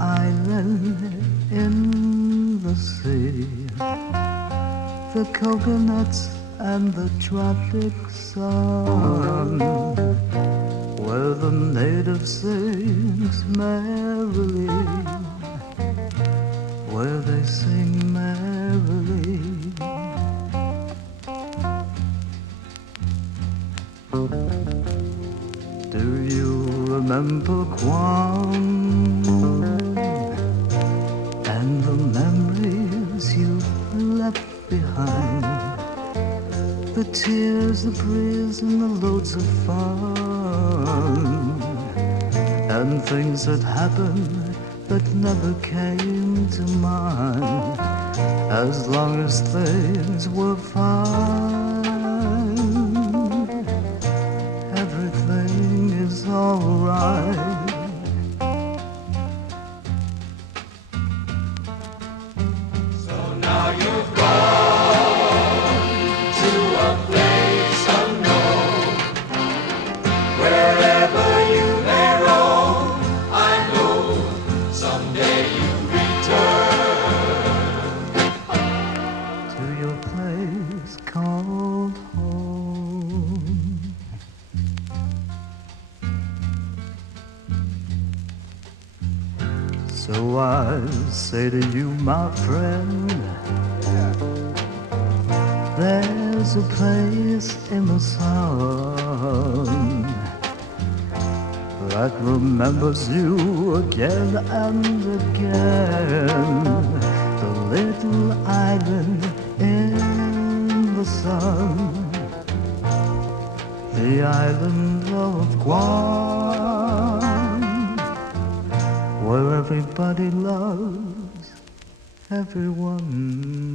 island in the sea, the coconuts and the tropic sun, where the native sings merrily, where they sing merrily. Do you remember Guam and the memories you left behind? The tears, the breeze, and the loads of fun, and things that happened that never came to mind, as long as things were fine. Everything is alright. So now you've gone to a place unknown. Wherever you may roam, I know someday you return to your place called home. So I say to you, my friend, there's a place in the sun that remembers you again and again. The little island in the sun, the island of Guam, where everybody loves everyone.